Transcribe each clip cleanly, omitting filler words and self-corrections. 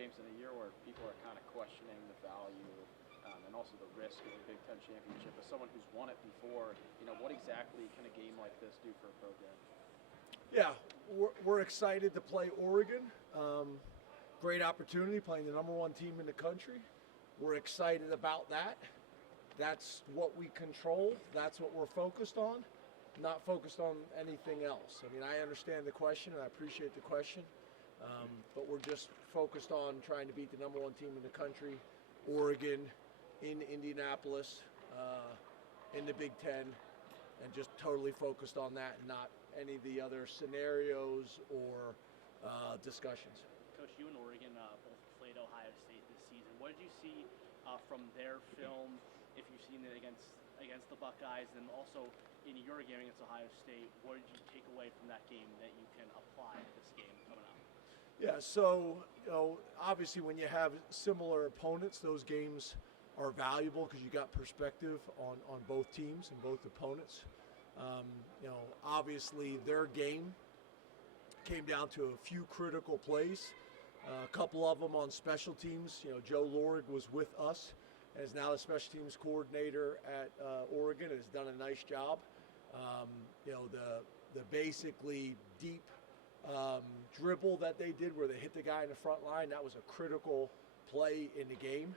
James, in a year where people are kind of questioning the value and also the risk of a Big Ten championship, as someone who's won it before, what exactly can a game like this do for a program? Yeah, we're excited to play Oregon. Great opportunity playing the number one team in the country. We're excited about that. That's what we control. That's what we're focused on, not focused on anything else. I mean, I understand the question and I appreciate the question, but we're just focused on trying to beat the number one team in the country, Oregon, in Indianapolis, in the Big Ten, and just totally focused on that and not any of the other scenarios or discussions. Coach, you and Oregon both played Ohio State this season. What did you see from their film, if you've seen it against the Buckeyes, and also in your game against Ohio State? What did you take away from that game that you can apply to this game coming up? Yeah, so obviously when you have similar opponents, those games are valuable because you got perspective on both teams and both opponents. Obviously their game came down to a few critical plays. A couple of them on special teams. Joe Lorig was with us and is now the special teams coordinator at Oregon and has done a nice job. The basically deep dribble that they did where they hit the guy in the front line, that was a critical play in the game.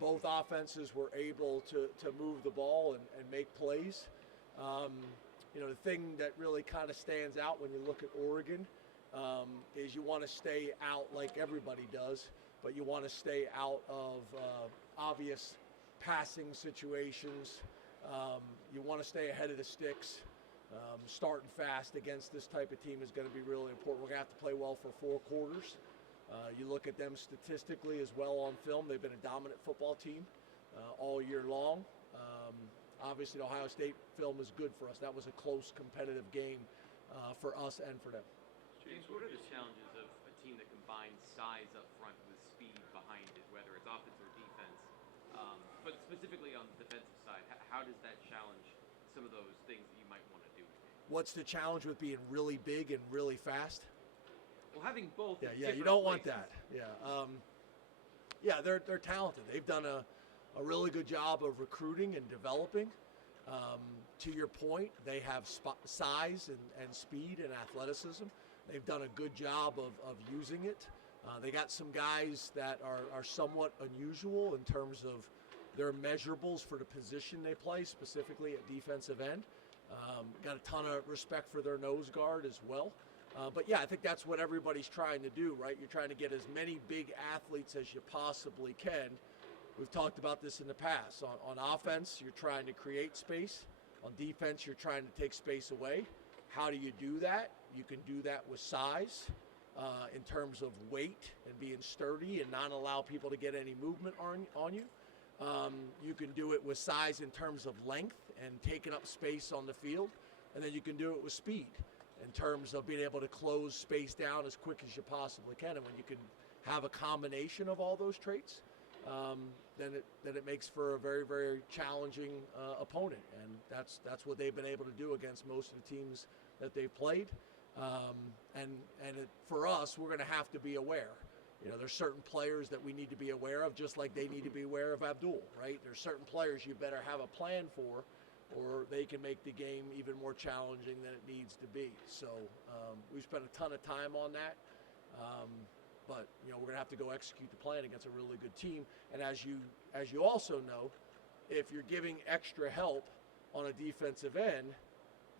Both offenses were able to move the ball and make plays. The thing that really kind of stands out when you look at Oregon is you want to stay out like everybody does, but you want to stay out of obvious passing situations. You want to stay ahead of the sticks. Starting fast against this type of team is going to be really important. We're going to have to play well for 4 quarters. You look at them statistically as well on film. They've been a dominant football team all year long. Obviously, the Ohio State film is good for us. That was a close, competitive game for us and for them. James, what are the challenges of a team that combines size up front with speed behind it, whether it's offense or defense? But specifically on the defensive side, how does that challenge some of those things that you might want to do? What's the challenge with being really big and really fast? Well, having both. Yeah, you don't want that. Yeah, they're talented. They've done a really good job of recruiting and developing. To your point, they have size and speed and athleticism. They've done a good job of using it. They got some guys that are somewhat unusual in terms of their measurables for the position they play, specifically at defensive end. Got a ton of respect for their nose guard as well. But yeah, I think that's what everybody's trying to do, right? You're trying to get as many big athletes as you possibly can. We've talked about this in the past. On offense, you're trying to create space. On defense, you're trying to take space away. How do you do that? You can do that with size in terms of weight and being sturdy and not allow people to get any movement on you. You can do it with size in terms of length and taking up space on the field. And then you can do it with speed in terms of being able to close space down as quick as you possibly can. And when you can have a combination of all those traits, then it makes for a very, very challenging opponent. And that's what they've been able to do against most of the teams that they've played. For us, we're going to have to be aware. There's certain players that we need to be aware of, just like they need to be aware of Abdul, right? There's certain players you better have a plan for, or they can make the game even more challenging than it needs to be. So we've spent a ton of time on that. But we're going to have to go execute the plan against a really good team. And as you also know, if you're giving extra help on a defensive end,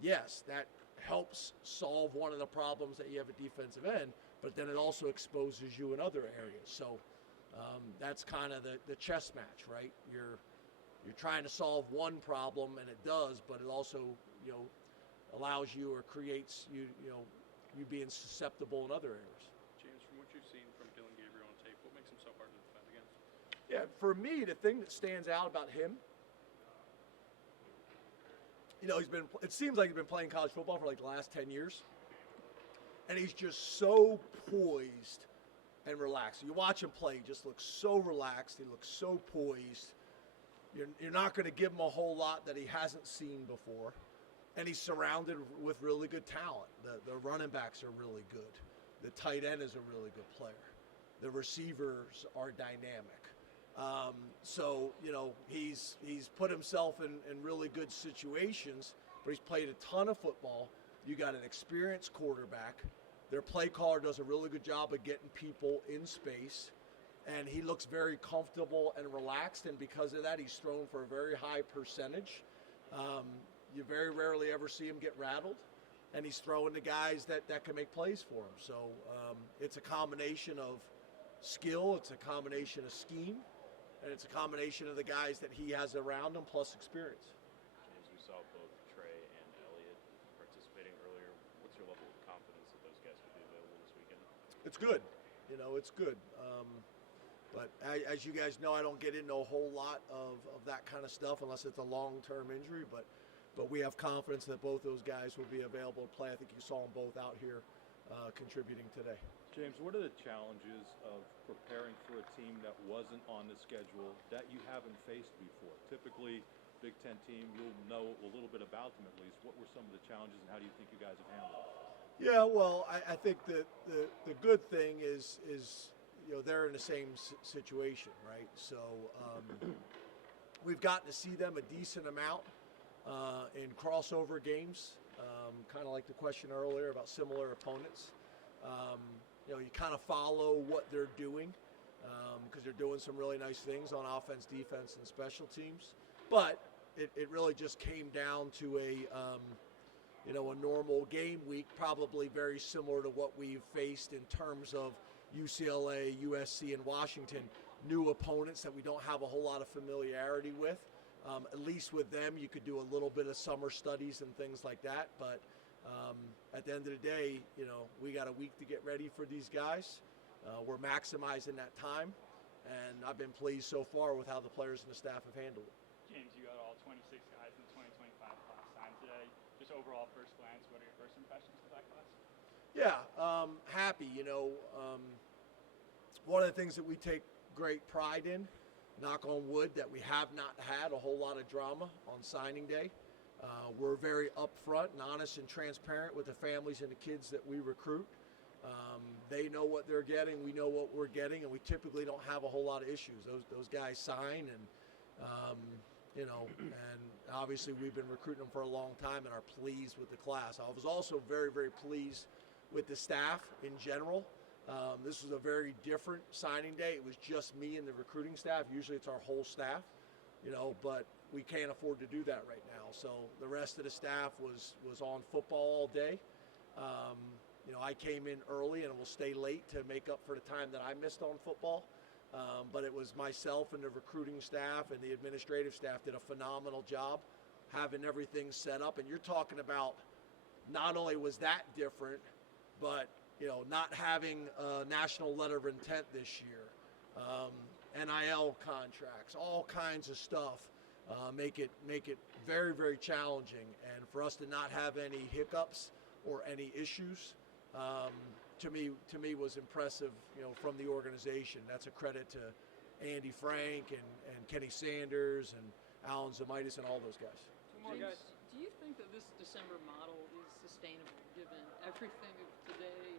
yes, that helps solve one of the problems that you have at defensive end, but then it also exposes you in other areas. So that's kind of the chess match, right? You're trying to solve one problem, and it does, but it also allows you or creates you being susceptible in other areas. James, from what you've seen from Dylan Gabriel on tape, what makes him so hard to defend against? Yeah, for me, the thing that stands out about him, it seems like he's been playing college football for like the last 10 years. And he's just so poised and relaxed. You watch him play, he just looks so relaxed. He looks so poised. You're not going to give him a whole lot that he hasn't seen before. And he's surrounded with really good talent. The running backs are really good. The tight end is a really good player. The receivers are dynamic. So, he's put himself in really good situations, but he's played a ton of football. You got an experienced quarterback. Their play caller does a really good job of getting people in space, and he looks very comfortable and relaxed, and because of that, he's thrown for a very high percentage. You very rarely ever see him get rattled, and he's throwing to guys that can make plays for him. So it's a combination of skill, it's a combination of scheme, and it's a combination of the guys that he has around him plus experience. James, we saw both Trey and Elliott participating earlier. What's your level of confidence that those guys will be available this weekend? It's good. It's good. But as you guys know, I don't get into a whole lot of that kind of stuff unless it's a long-term injury. But we have confidence that both those guys will be available to play. I think you saw them both out here contributing today. James, what are the challenges of preparing for a team that wasn't on the schedule that you haven't faced before? Typically, Big Ten team, you'll know a little bit about them at least. What were some of the challenges, and how do you think you guys have handled it? Yeah, well, I think that the good thing is they're in the same situation, right? So we've gotten to see them a decent amount in crossover games, kind of like the question earlier about similar opponents. You kind of follow what they're doing because they're doing some really nice things on offense, defense, and special teams. But it really just came down to a normal game week, probably very similar to what we've faced in terms of UCLA, USC, and Washington, new opponents that we don't have a whole lot of familiarity with. At least with them, you could do a little bit of summer studies and things like that. But at the end of the day, we got a week to get ready for these guys. We're maximizing that time, and I've been pleased so far with how the players and the staff have handled it. James, you got all 26 guys in the 2025 class signed today. Just overall first glance, what are your first impressions of that class? Yeah, happy. One of the things that we take great pride in, knock on wood, that we have not had a whole lot of drama on signing day. We're very upfront and honest and transparent with the families and the kids that we recruit. They know what they're getting, we know what we're getting, and we typically don't have a whole lot of issues. Those guys sign, and and obviously we've been recruiting them for a long time and are pleased with the class. I was also very, very pleased with the staff in general. This was a very different signing day. It was just me and the recruiting staff. Usually it's our whole staff, but we can't afford to do that right now. So the rest of the staff was on football all day. I came in early and will stay late to make up for the time that I missed on football. But it was myself and the recruiting staff and the administrative staff did a phenomenal job having everything set up. And you're talking about not only was that different, but not having a national letter of intent this year, NIL contracts, all kinds of stuff, make it very, very challenging. And for us to not have any hiccups or any issues, to me was impressive, from the organization. That's a credit to Andy Frank and Kenny Sanders and Alan Zamaitis and all those guys. Two more guys. Do you think that this December model is sustainable given everything of today,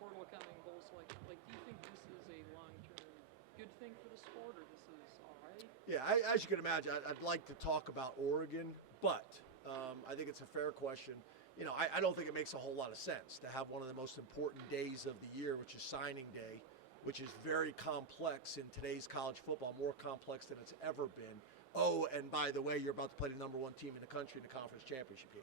portal coming, bowls like do you think this is a long-term good thing for the sport, or this is all right? Yeah, as you can imagine, I'd like to talk about Oregon, but I think it's a fair question. I don't think it makes a whole lot of sense to have one of the most important days of the year, which is signing day, which is very complex in today's college football, more complex than it's ever been. Oh, and by the way, you're about to play the number one team in the country in the conference championship game.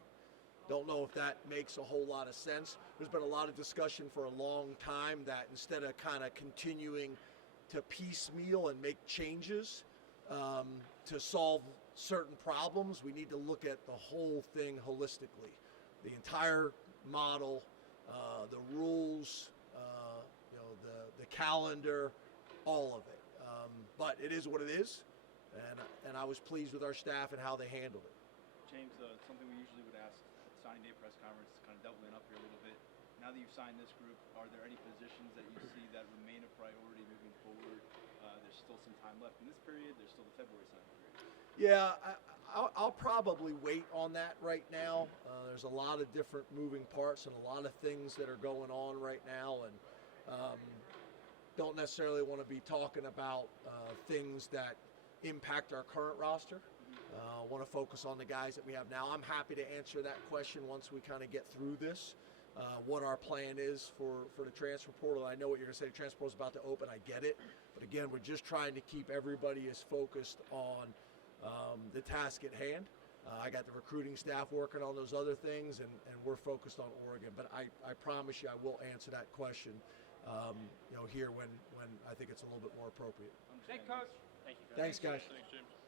Don't know if that makes a whole lot of sense. There's been a lot of discussion for a long time that instead of kind of continuing to piecemeal and make changes to solve certain problems, we need to look at the whole thing holistically. The entire model, the rules, the calendar, all of it. But it is what it is, and I was pleased with our staff and how they handled it. James, something we usually would ask at the signing day press conference, kind of doubling up here a little bit. Now that you've signed this group, are there any positions that you see that remain a priority moving forward? There's still some time left in this period. There's still the February signing period. Yeah, I'll probably wait on that right now. There's a lot of different moving parts and a lot of things that are going on right now, and don't necessarily want to be talking about things that impact our current roster. Want to focus on the guys that we have now. I'm happy to answer that question once we kind of get through this. What our plan is for the transfer portal. I know what you're going to say. The transfer portal is about to open. I get it. But again, we're just trying to keep everybody as focused on the task at hand. I got the recruiting staff working on those other things, and we're focused on Oregon. But I promise you I will answer that question here when I think it's a little bit more appropriate. Thank you, Coach. Thank you, guys. Thanks, guys. Thanks, James.